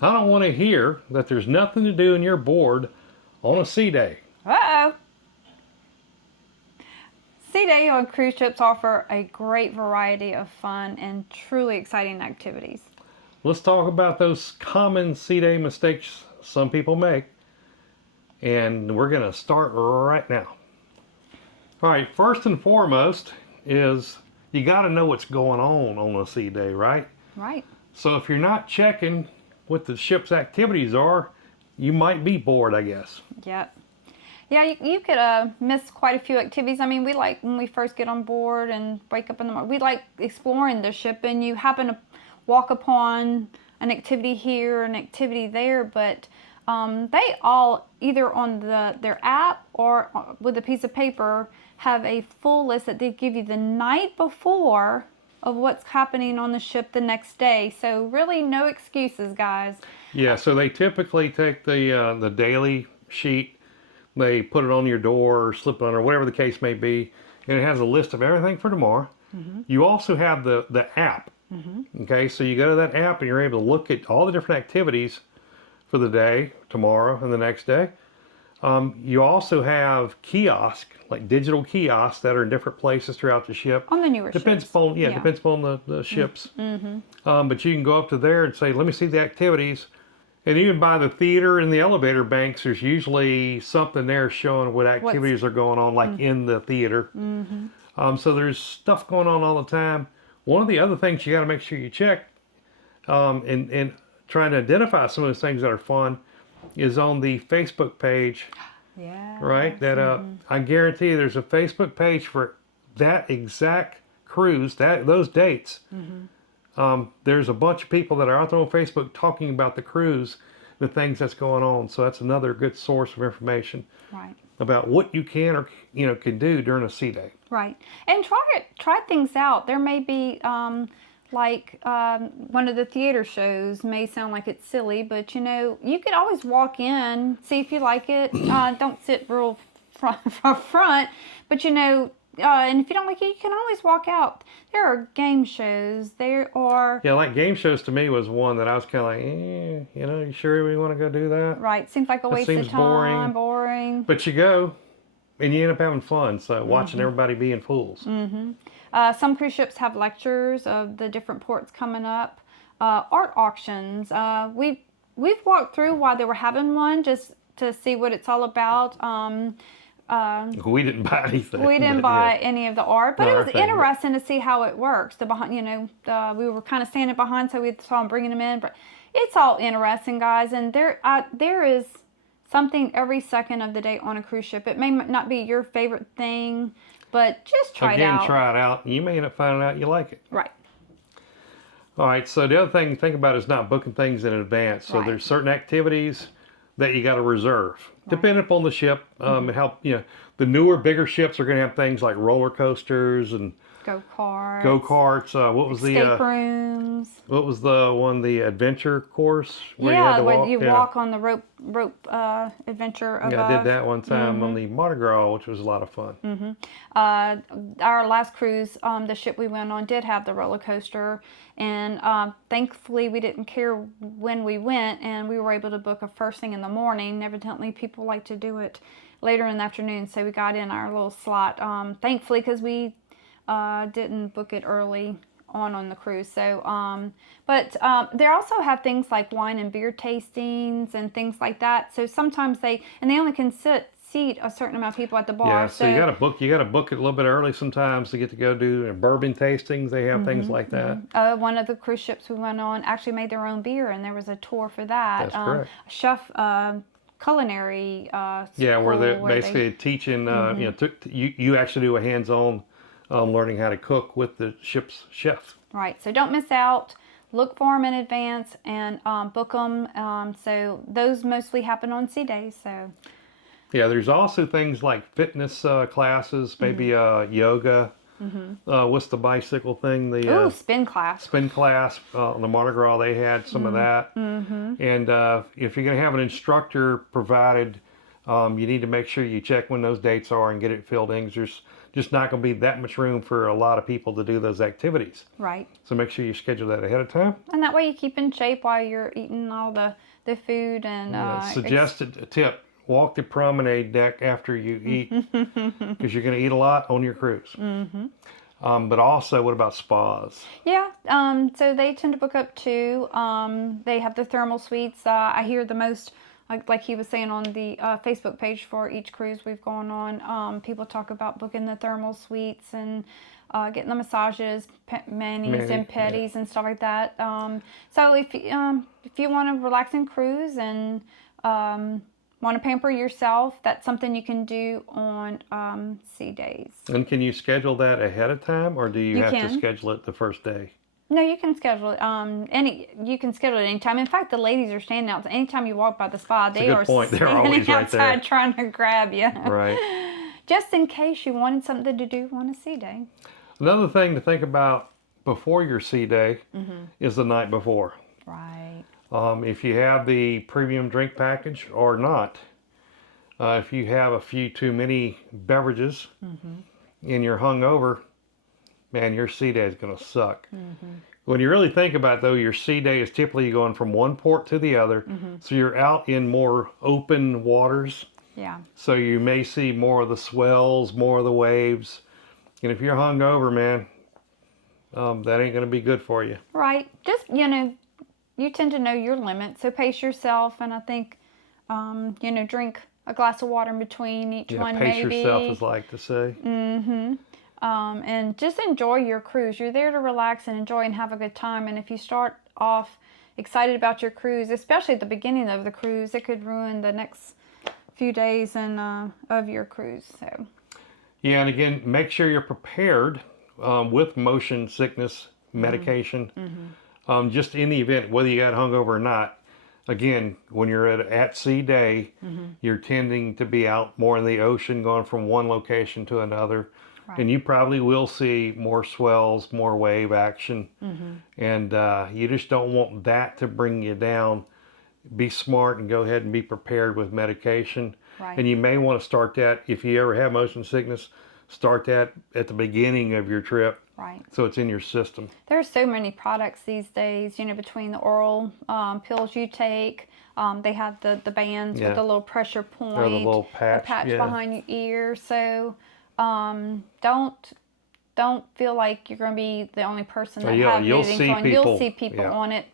I don't want to hear that there's nothing to do in your board on a sea day. Uh-oh. Sea Day on cruise ships offer a great variety of fun and truly exciting activities. Let's talk about those common sea day mistakes some people make. And we're going to start right now. All right, first and foremost is you got to know what's going on a sea day, right? Right. So if you're not checking what the ship's activities are, you might be bored, I guess. Yep. Yeah, you could miss quite a few activities. I mean, we like when we first get on board and wake up in the morning, we like exploring the ship, and you happen to walk upon an activity here, an activity there, but they all either on their app or with a piece of paper have a full list that they give you the night before of what's happening on the ship the next day. So really, no excuses, guys. Yeah, so they typically take the daily sheet, they put it on your door or slip it on or whatever the case may be, and it has a list of everything for tomorrow. You also have the app. Okay, so you go to that app and you're able to look at all the different activities for the day, tomorrow, and the next day. You also have kiosks, like digital kiosks that are in different places throughout the ship. On the newer Depends ships. upon depends upon the ships. But you can go up to there and say, let me see the activities. And even by the theater and the elevator banks, there's usually something there showing what activities are going on, like in the theater. So there's stuff going on all the time. One of the other things you got to make sure you check, and trying to identify some of those things that are fun, is on the Facebook page. Yeah. Right? That I guarantee you there's a Facebook page for that exact cruise, those dates. There's a bunch of people that are out there on Facebook talking about the cruise, the things that's going on. So that's another good source of information about what you can or can do during a sea day. Right, and try things out. There may be one of the theater shows may sound like it's silly, but you could always walk in, see if you like it. Don't sit real front, but and if you don't like it, you can always walk out. There are game shows. There are... Yeah, like game shows to me was one that I was kind of like, you sure we want to go do that? Right. Seems like a waste of time. Boring. But you go, and you end up having fun. So watching everybody being fools. Some cruise ships have lectures of the different ports coming up. Art auctions. We've walked through while they were having one just to see what it's all about. We didn't buy anything. We didn't buy any of the art, but it was interesting to see how it works. The behind, we were kind of standing behind, so we saw them bringing them in. But it's all interesting, guys. And there is something every second of the day on a cruise ship. It may not be your favorite thing, but just try it out. Again, try it out. You may end up finding out you like it. Right. All right. So the other thing to think about is not booking things in advance. So there's certain activities that you got to reserve, depending upon the ship. And how the newer, bigger ships are going to have things like roller coasters and go-karts. What was escape rooms? What was the one? The adventure course where you had to walk? You walk on the rope adventure. Above. Yeah, I did that one time on the Mardi Gras, which was a lot of fun. Our last cruise, the ship we went on did have the roller coaster, and thankfully we didn't care when we went, and we were able to book a first thing in the morning. Evidently, people like to do it later in the afternoon, so we got in our little slot. Thankfully, because we didn't book it early on the cruise. So, but they also have things like wine and beer tastings and things like that. So sometimes they only can seat a certain amount of people at the bar. Yeah, so you got to book it a little bit early sometimes to get to go do bourbon tastings. They have things like that. One of the cruise ships we went on actually made their own beer, and there was a tour for that. That's correct. Chef culinary school where they're basically teaching. You actually do a hands-on learning how to cook with the ship's chef. Right. So don't miss out. Look for them in advance and book them. So those mostly happen on sea days. So. Yeah, there's also things like fitness classes, maybe yoga. What's the bicycle thing? The spin class. Spin class on the Mardi Gras, they had some of that. And if you're going to have an instructor provided, you need to make sure you check when those dates are and get it filled in. 'Cause there's just not going to be that much room for a lot of people to do those activities. Right. So make sure you schedule that ahead of time. And that way you keep in shape while you're eating all the food and Suggested tip: walk the promenade deck after you eat, because you're going to eat a lot on your cruise. But also, what about spas? Yeah, so they tend to book up too. They have the thermal suites. I hear the most, like he was saying on the Facebook page for each cruise we've gone on, people talk about booking the thermal suites and getting the massages, manis and pedis and stuff like that. So if you want a relaxing cruise and want to pamper yourself, that's something you can do on sea days. And can you schedule that ahead of time, or do you have to schedule it the first day? No, you can schedule it. You can schedule it anytime. In fact, the ladies are standing out. Anytime you walk by the spa, they are standing outside trying to grab you. Right. Just in case you wanted something to do on a sea day. Another thing to think about before your sea day is the night before. Right. If you have the premium drink package or not, if you have a few too many beverages and you're hungover, man, your sea day is going to suck. When you really think about it, though, your sea day is typically going from one port to the other, so you're out in more open waters. Yeah. So you may see more of the swells, more of the waves, and if you're hungover, man, that ain't going to be good for you. Right. Just you tend to know your limit, so pace yourself, and I think drink a glass of water in between each one, pace maybe. yourself, as I like to say. And just enjoy your cruise. You're there to relax and enjoy and have a good time. And if you start off excited about your cruise, especially at the beginning of the cruise, it could ruin the next few days of your cruise. So. Yeah, and again, make sure you're prepared with motion sickness medication. Just in the event, whether you got hungover or not. Again, when you're at sea day, you're tending to be out more in the ocean, going from one location to another. Right. And you probably will see more swells, more wave action. And you just don't want that to bring you down. Be smart and go ahead and be prepared with medication. Right. And you may want to start that, if you ever have motion sickness, start that at the beginning of your trip. Right. So it's in your system. There are so many products these days, between the oral pills you take. They have the bands with the little pressure point. Or the little patch. The patch behind your ear. So don't feel like you're going to be the only person that has you'll things see on. people. You'll see people on it.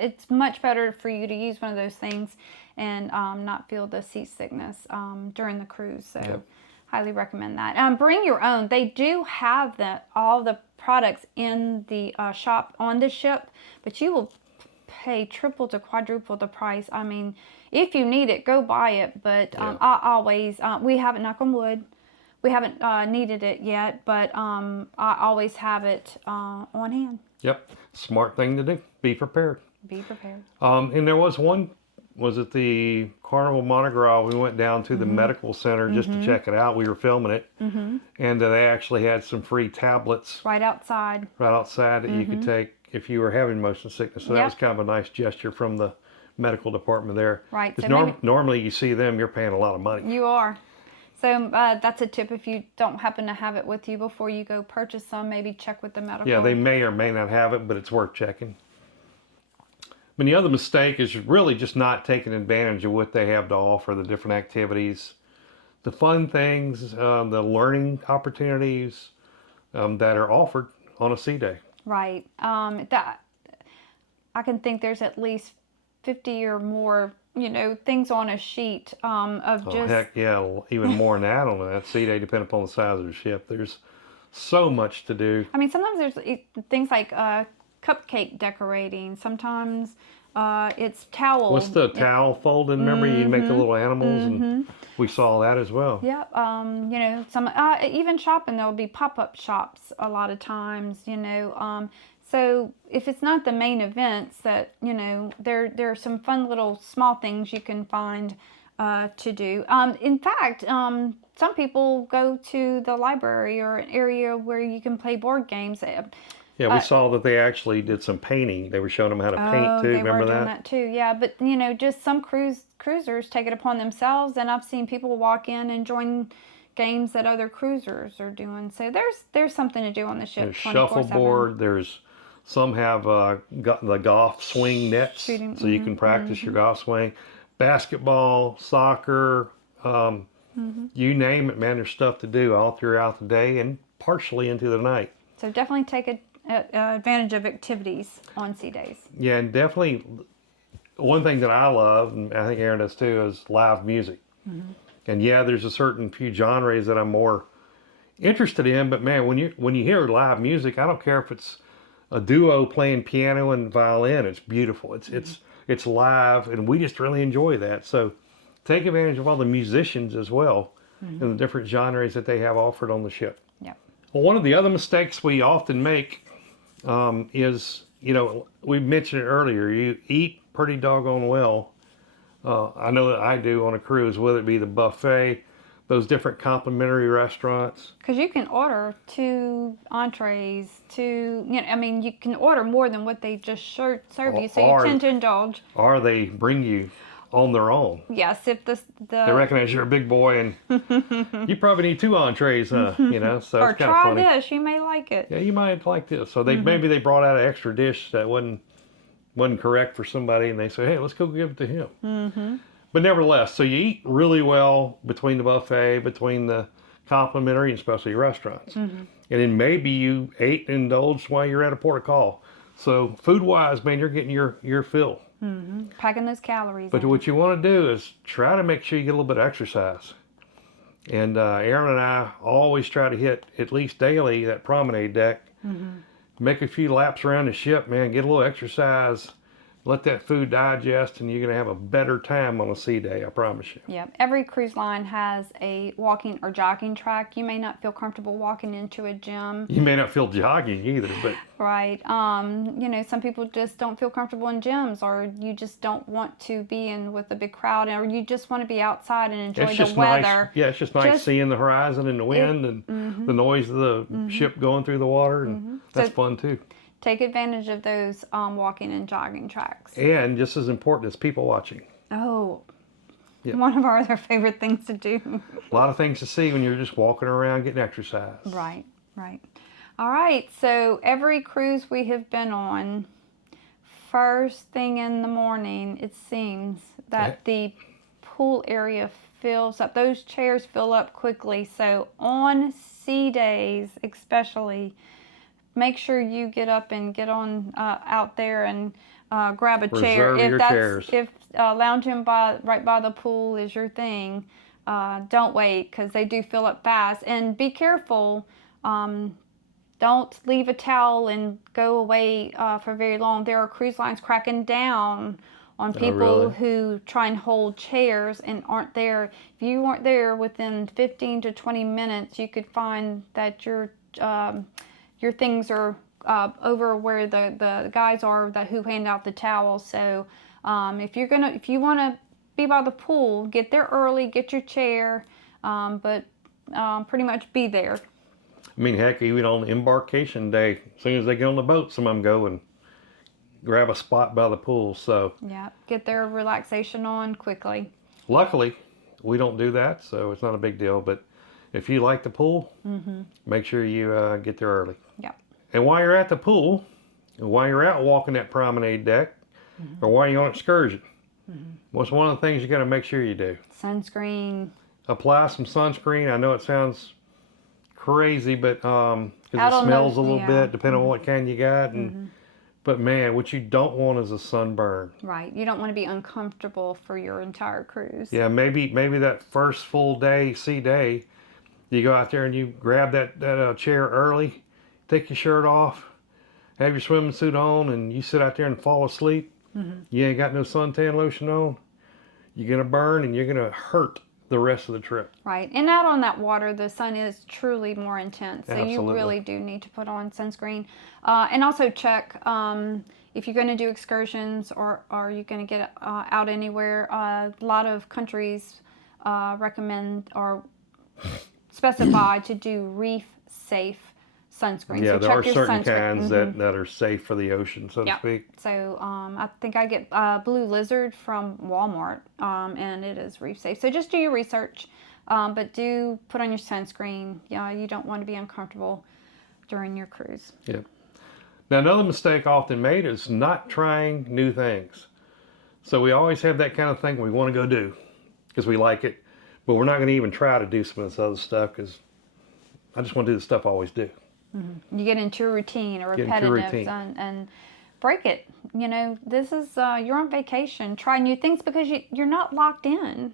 It's much better for you to use one of those things and not feel the seasickness during the cruise. So highly recommend that. Bring your own. They do have all the products in the shop on the ship, but you will pay triple to quadruple the price. I mean, if you need it, go buy it. But I always, we haven't, knock on wood, we haven't needed it yet, but I always have it on hand. Yep. Smart thing to do. Be prepared. Be prepared. And there was one, was it the Carnival Mardi Gras? We went down to the medical center just to check it out. We were filming it. And they actually had some free tablets. Right outside. Right outside that you could take if you were having motion sickness. So that was kind of a nice gesture from the medical department there. Right. Because normally you see them, you're paying a lot of money. You are. So that's a tip. If you don't happen to have it with you before you go purchase some, maybe check with the medical. Yeah, they may or may not have it, but it's worth checking. I mean, the other mistake is really just not taking advantage of what they have to offer, the different activities, the fun things, the learning opportunities that are offered on a sea day. Right. That I can think there's at least 50 or more, things on a sheet of just... Heck yeah, even more than that on that sea day, depending upon the size of the ship. There's so much to do. I mean, sometimes there's things like cupcake decorating. Sometimes it's towel. What's the towel folding? Remember, you make the little animals, and we saw that as well. Yeah. Some even shopping, there'll be pop-up shops a lot of times. So if it's not the main events, that there are some fun little small things you can find to do. In fact, some people go to the library or an area where you can play board games. Yeah, we saw that they actually did some painting. They were showing them how to paint too. Remember that? They were doing that too. Yeah, but just some cruisers take it upon themselves, and I've seen people walk in and join games that other cruisers are doing. So there's something to do on the ship. There's 24/7. shuffleboard. Some have got the golf swing nets, Shooting, so you can practice your golf swing. Basketball, soccer, you name it, man. There's stuff to do all throughout the day and partially into the night. So definitely take advantage of activities on sea days. Yeah, and definitely one thing that I love, and I think Aaron does too, is live music. And yeah, there's a certain few genres that I'm more interested in, but man, when you hear live music, I don't care if it's a duo playing piano and violin, it's beautiful. It's live, and we just really enjoy that. So take advantage of all the musicians as well, and the different genres that they have offered on the ship. Yeah. Well, one of the other mistakes we often make is, we mentioned it earlier, you eat pretty doggone well. I know that I do on a cruise, whether it be the buffet, those different complimentary restaurants. Because you can order 2 entrees, you can order more than what they just serve you, so you tend to indulge. Or they bring you on their own. Yes, if They recognize you're a big boy and you probably need 2 entrees, huh? So or it's kind of try funny. this, you may like it. Yeah, you might like this. So maybe they brought out an extra dish that wasn't correct for somebody, and they say, hey, let's go give it to him. But nevertheless, so you eat really well between the buffet, between the complimentary and specialty restaurants. And then maybe you ate and indulged while you're at a port of call. So food-wise, man, you're getting your fill. Packing those calories But in. what you want to do is try to make sure you get a little bit of exercise. And Aaron and I always try to hit at least daily that promenade deck. Make a few laps around the ship, man. Get a little exercise. Let that food digest, and you're going to have a better time on a sea day, I promise you. Yeah, every cruise line has a walking or jogging track. You may not feel comfortable walking into a gym. You may not feel jogging either, but... Right. Some people just don't feel comfortable in gyms, or you just don't want to be in with a big crowd, or you just want to be outside and enjoy the weather. Nice. Yeah, it's just nice seeing the horizon and the wind and the noise of the ship going through the water, and that's fun too. Take advantage of those walking and jogging tracks. And just as important as people watching. Oh, yeah. One of our other favorite things to do. A lot of things to see when you're just walking around getting exercise. Right. All right, so every cruise we have been on, first thing in the morning, it seems that the pool area fills up. Those chairs fill up quickly. So on sea days especially, make sure you get up and get on out there and grab a chair. If lounging right by the pool is your thing, don't wait, because they do fill up fast. And be careful. Don't leave a towel and go away for very long. There are cruise lines cracking down on people who try and hold chairs and aren't there. If you weren't there within 15 to 20 minutes, you could find that your things are over where the guys are who hand out the towels. So if you want to be by the pool, get there early, get your chair, but pretty much be there. I mean, heck, even on embarkation day, as soon as they get on the boat, some of them go and grab a spot by the pool. So yeah, get their relaxation on quickly. Luckily, we don't do that, so it's not a big deal. But if you like the pool, make sure you get there early. Yeah. And while you're at the pool, while you're out walking that promenade deck, or while you're on excursion, what's one of the things you got to make sure you do? Sunscreen. Apply some sunscreen. I know it sounds crazy, but because it smells a little bit, depending on what kind you got. And but man, what you don't want is a sunburn. Right. You don't want to be uncomfortable for your entire cruise. Yeah, maybe that first full sea day, you go out there and you grab that chair early, take your shirt off, have your swimming suit on, and you sit out there and fall asleep. You ain't got no Sun Tan Lotion on. You're gonna burn, and you're gonna hurt the rest of the trip. Right. And out on that water, the sun is truly more intense. So Absolutely. You really do need to put on sunscreen. And also check if you're going to do excursions or are you going to get out anywhere. A lot of countries recommend or specify to do reef safe sunscreen. Yeah, so there check are your certain sunscreen. kinds that are safe for the ocean, so to speak. So I think I get Blue Lizard from Walmart, and it is reef safe. So just do your research. But do put on your sunscreen. You don't want to be uncomfortable during your cruise. Yeah. Now, another mistake often made is not trying new things. So we always have that kind of thing we want to go do because we like it, but we're not going to even try to do some of this other stuff because I just want to do the stuff I always do. You get into a routine or repetitive and break it. This is, you're on vacation. Try new things because you're not locked in.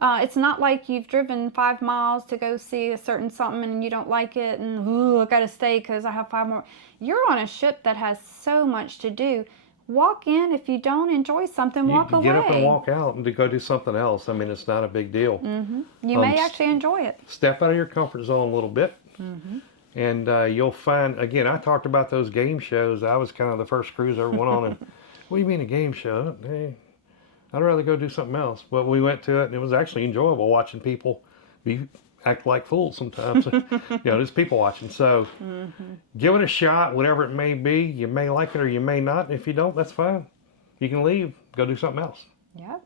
It's not like you've driven 5 miles to go see a certain something and you don't like it and, ooh, I got to stay because I have 5 more. You're on a ship that has so much to do. Walk in. If you don't enjoy something, walk away. Get up and walk out and to go do something else. I mean, it's not a big deal. You may actually enjoy it. Step out of your comfort zone a little bit. And you'll find, again, I talked about those game shows. I was kind of the first cruise I ever went on. And what do you mean a game show? Hey, I'd rather go do something else. But we went to it, and it was actually enjoyable watching people act like fools sometimes. There's people watching. So give it a shot, whatever it may be. You may like it or you may not. If you don't, that's fine. You can leave, go do something else. Yeah.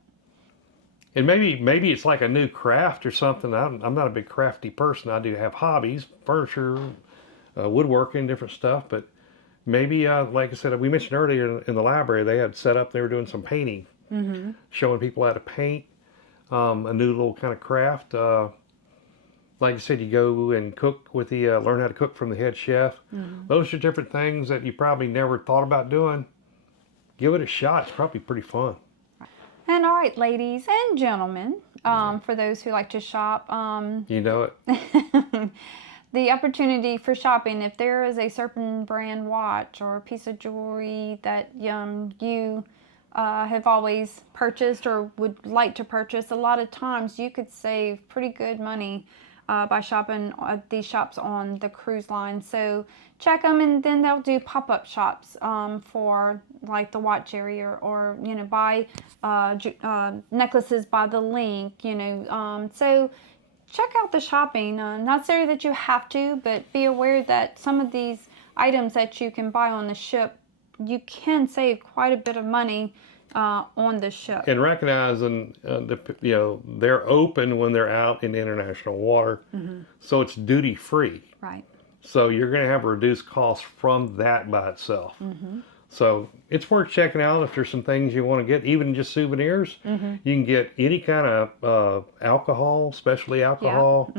And maybe it's like a new craft or something. I'm not a big crafty person. I do have hobbies, furniture, woodworking, different stuff. But maybe, like I said, we mentioned earlier in the library, they had set up, they were doing some painting, showing people how to paint, a new little kind of craft. Like I said, you go and cook with learn how to cook from the head chef. Those are different things that you probably never thought about doing. Give it a shot. It's probably pretty fun. And all right, ladies and gentlemen, for those who like to shop, you know it. The opportunity for shopping, if there is a certain brand watch or a piece of jewelry that you have always purchased or would like to purchase, a lot of times you could save pretty good money by shopping at these shops on the cruise line. So check them, and then they'll do pop-up shops for like the watch area, or buy necklaces by the link. So check out the shopping. Not saying that you have to, but be aware that some of these items that you can buy on the ship, you can save quite a bit of money on the ship. And recognizing they're open when they're out in international water, so it's duty free. Right. So you're going to have a reduced cost from that by itself. So it's worth checking out if there's some things you want to get, even just souvenirs. You can get any kind of alcohol, especially alcohol,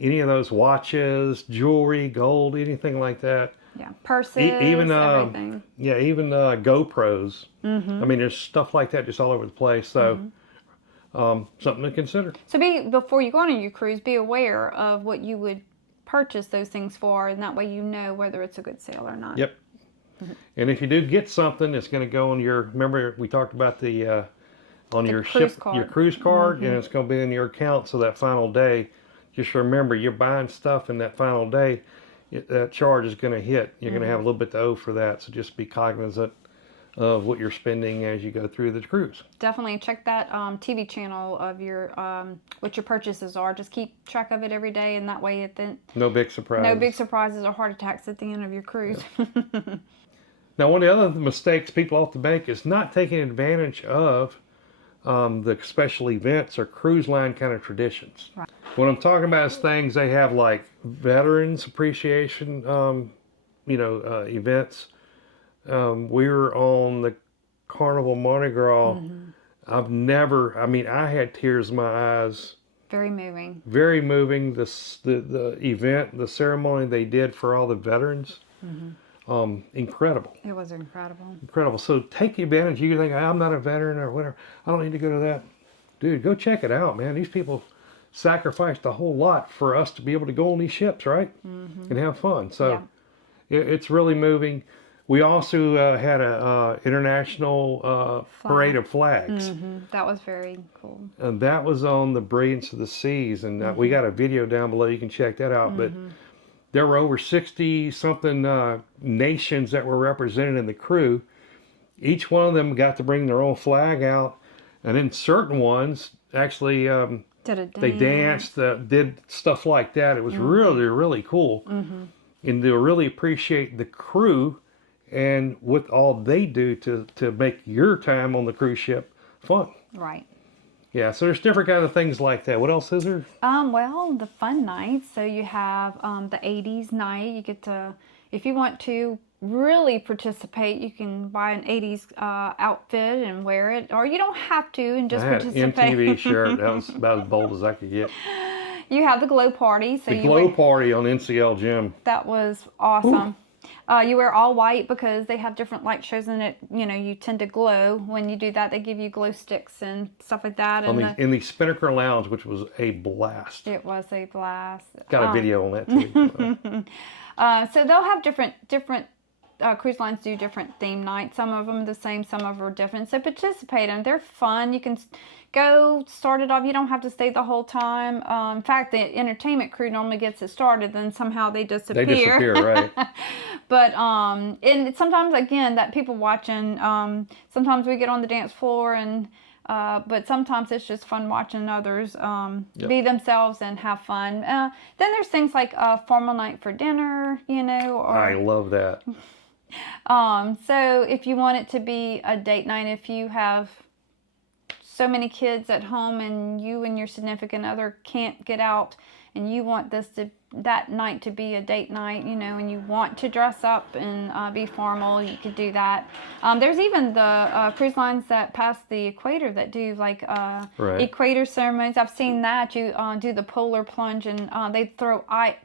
any of those watches, jewelry, gold, anything like that. Yeah, purses, everything. Yeah, even GoPros. I mean, there's stuff like that just all over the place. So something to consider. So before you go on your cruise, be aware of what you would purchase those things for, and that way you know whether it's a good sale or not. Yep. And if you do get something, it's going to go on your. Remember, we talked about the on your ship, your cruise card, and it's going to be in your account. So that final day, just remember, you're buying stuff in that final day. That charge is going to hit. You're going to have a little bit to owe for that. So just be cognizant of what you're spending as you go through the cruise. Definitely check that TV channel of your what your purchases are. Just keep track of it every day, and that way no big surprises. No big surprises or heart attacks at the end of your cruise. Yeah. Now, one of the other mistakes people often make is not taking advantage of the special events or cruise line kind of traditions. Right. What I'm talking about is things they have like veterans appreciation, events. We were on the Carnival Mardi Gras. I had tears in my eyes. Very moving. Very moving. The event, the ceremony they did for all the veterans. Incredible. It was incredible. Incredible. So take advantage. You think, I'm not a veteran or whatever. I don't need to go to that. Dude, go check it out, man. These people sacrificed a whole lot for us to be able to go on these ships, right? And have fun. So it's really moving. We also had a international parade of flags. That was very cool. And that was on the Brilliance of the Seas. And we got a video down below. You can check that out. But there were over 60-something nations that were represented in the crew. Each one of them got to bring their own flag out. And then certain ones actually, they danced, did stuff like that. It was really, really cool. And to really appreciate the crew and what all they do to make your time on the cruise ship fun. Right. Yeah, so there's different kind of things like that. What else is there? Well, the fun nights. So you have the 80s night. You get to, if you want to really participate, you can buy an 80s outfit and wear it, or you don't have to and I just had an participate. MTV shirt. That was about as bold as I could get. You have the glow party. So The you glow wear, party on NCL Gym. that was awesome. You wear all white because they have different light shows in it. You know, you tend to glow when you do that. They give you glow sticks and stuff like that. On And in the Spinnaker Lounge, which was a blast. it was a blast. Got a video on that too. So they'll have different cruise lines do different theme nights. Some of them are the same, some of them are different. So participate in them. They're fun. You can go start it off. You don't have to stay the whole time. In fact, the entertainment crew normally gets it started, then somehow they disappear. They disappear, right? But and sometimes again that people watching. Sometimes we get on the dance floor and. But sometimes it's just fun watching others be themselves and have fun. Then there's things like formal night for dinner, you know. Or, I love that. So if you want it to be a date night, if you have so many kids at home and you and your significant other can't get out and you want that night to be a date night, you know, and you want to dress up and be formal, you could do that. There's even the cruise lines that pass the equator that do like equator ceremonies. I've seen that. You do the polar plunge and they throw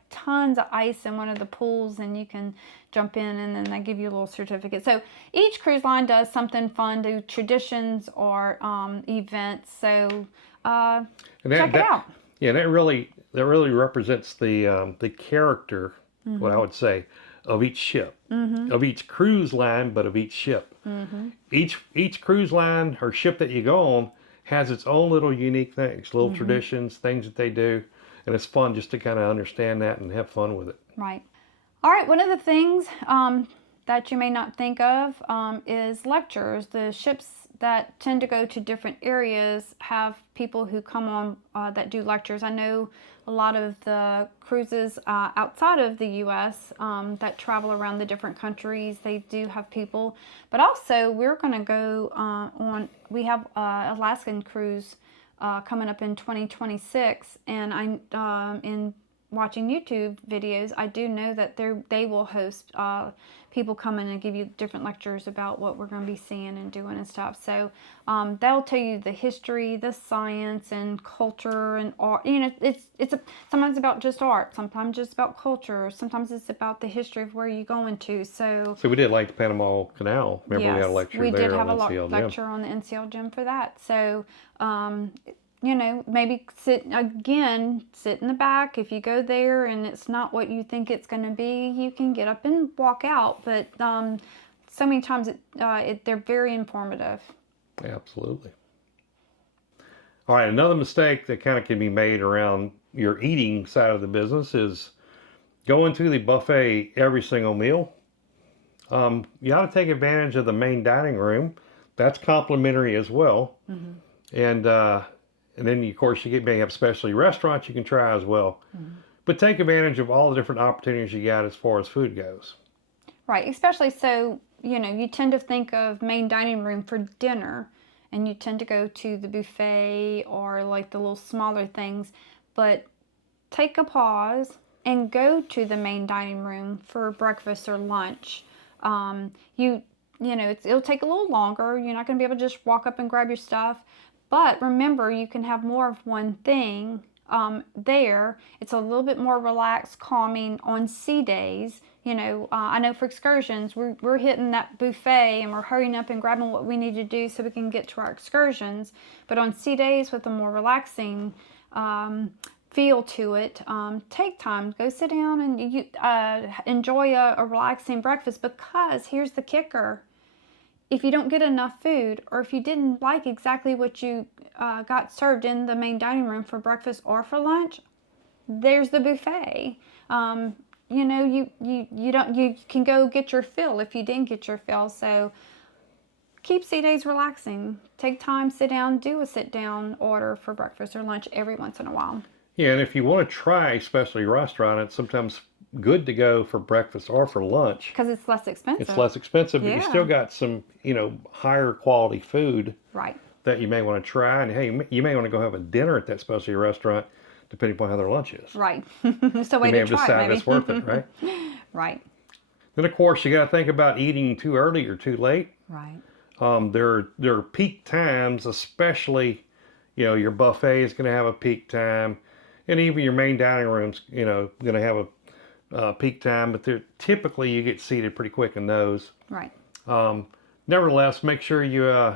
tons of ice in one of the pools and you can jump in and then they give you a little certificate. So each cruise line does something fun, do traditions or events. So check it out. Yeah, that really represents the character, what I would say, of each ship, of each cruise line, but of each ship. Each cruise line or ship that you go on has its own little unique things, little traditions, things that they do, and it's fun just to kind of understand that and have fun with it. Right. All right. One of the things that you may not think of is lectures. The ships that tend to go to different areas have people who come on that do lectures. I know a lot of the cruises outside of the U.S. That travel around the different countries, they do have people. But also, we're going to go on, we have Alaskan cruise coming up in 2026, and in watching YouTube videos, I do know that they will host people come in and give you different lectures about what we're going to be seeing and doing and stuff. So they'll tell you the history, the science, and culture and art. You know, it's sometimes about just art, sometimes just about culture, sometimes it's about the history of where you're going to. So we did like the Panama Canal. Remember we had a lecture we there did have on a NCL lecture on the NCL Gym for that. So you know, maybe sit in the back. If you go there and it's not what you think it's going to be, you can get up and walk out. But so many times they're very informative. Absolutely. All right, another mistake that kind of can be made around your eating side of the business is going to the buffet every single meal. You ought to take advantage of the main dining room. That's complimentary as well. And then, of course, you may have specialty restaurants you can try as well. But take advantage of all the different opportunities you got as far as food goes. Right, especially so, you know, you tend to think of main dining room for dinner, and you tend to go to the buffet or like the little smaller things. But take a pause and go to the main dining room for breakfast or lunch. You know, it'll take a little longer. You're not going to be able to just walk up and grab your stuff. But remember, you can have more of one thing there. It's a little bit more relaxed, calming on sea days. You know, I know for excursions, we're hitting that buffet and we're hurrying up and grabbing what we need to do so we can get to our excursions. But on sea days with a more relaxing feel to it, take time, go sit down and enjoy a relaxing breakfast, because here's the kicker. If you don't get enough food, or if you didn't like exactly what you got served in the main dining room for breakfast or for lunch, there's the buffet. You know, you can go get your fill if you didn't get your fill. So keep sea days relaxing. Take time, sit down, do a sit down order for breakfast or lunch every once in a while. Yeah, and if you want to try a specialty restaurant, it's sometimes good to go for breakfast or for lunch. Because it's less expensive. It's less expensive, but you Yeah. still got some, you know, higher quality food Right. that you may want to try. And hey, you may want to go have a dinner at that specialty restaurant, depending upon how their lunch is. Right. So way You may to have try it, decided maybe. it's worth it, right? Right. Then of course you got to think about eating too early or too late. Right. There are peak times, especially, your buffet is going to have a peak time, and even your main dining room's, going to have a peak time. But typically you get seated pretty quick in those. Right. Nevertheless, make sure you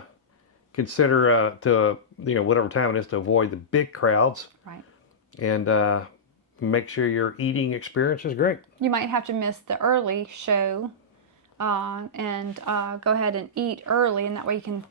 consider to whatever time it is to avoid the big crowds. Right. And make sure your eating experience is great. You might have to miss the early show and go ahead and eat early, and that way you can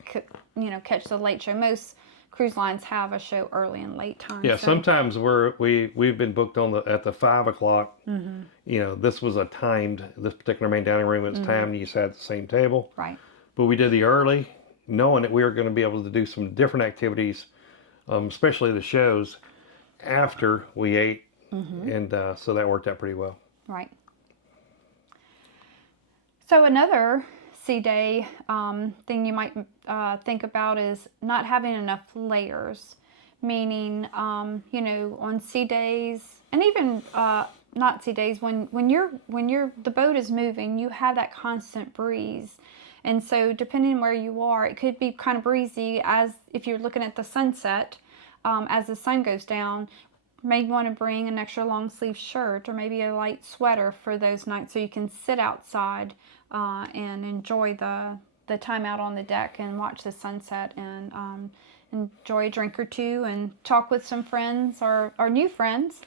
catch the late show. Most cruise lines have a show early and late time. Yeah, so. sometimes we've been booked at the 5 o'clock. Mm-hmm. This was this particular main dining room, it's timed, you sat at the same table. Right. But we did the early, knowing that we were going to be able to do some different activities, especially the shows, after we ate. Mm-hmm. And so that worked out pretty well. Right. So another sea day thing you might think about is not having enough layers, meaning on sea days, and even not sea days, when the boat is moving, you have that constant breeze. And so depending on where you are, it could be kind of breezy as if you're looking at the sunset as the sun goes down. May want to bring an extra long sleeve shirt or maybe a light sweater for those nights so you can sit outside and enjoy the time out on the deck and watch the sunset and enjoy a drink or two and talk with some friends or new friends.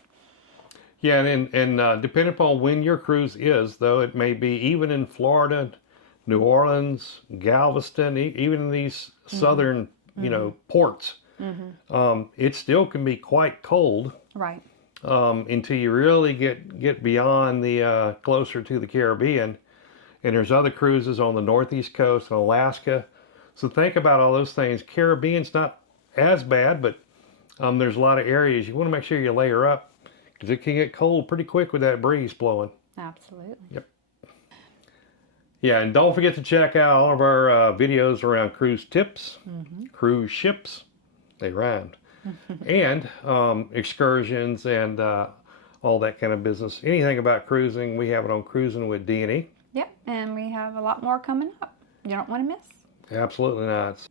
Yeah, and depending upon when your cruise is, though, it may be even in Florida, New Orleans, Galveston, even in these southern, ports, it still can be quite cold. Right. Until you really get beyond the closer to the Caribbean. And there's other cruises on the Northeast coast and Alaska. So think about all those things. Caribbean's not as bad, but there's a lot of areas you want to make sure you layer up because it can get cold pretty quick with that breeze blowing. Absolutely. Yep. Yeah, and don't forget to check out all of our videos around cruise tips, cruise ships, they rhymed, and excursions and all that kind of business. Anything about cruising, we have it on Cruising with D&E. Yep, and we have a lot more coming up. You don't want to miss. Absolutely not.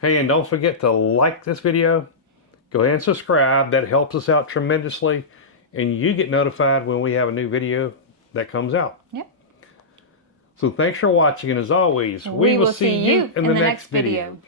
Hey, and don't forget to like this video. Go ahead and subscribe. That helps us out tremendously. And you get notified when we have a new video that comes out. Yep. So thanks for watching, and as always, we will see you in the next video.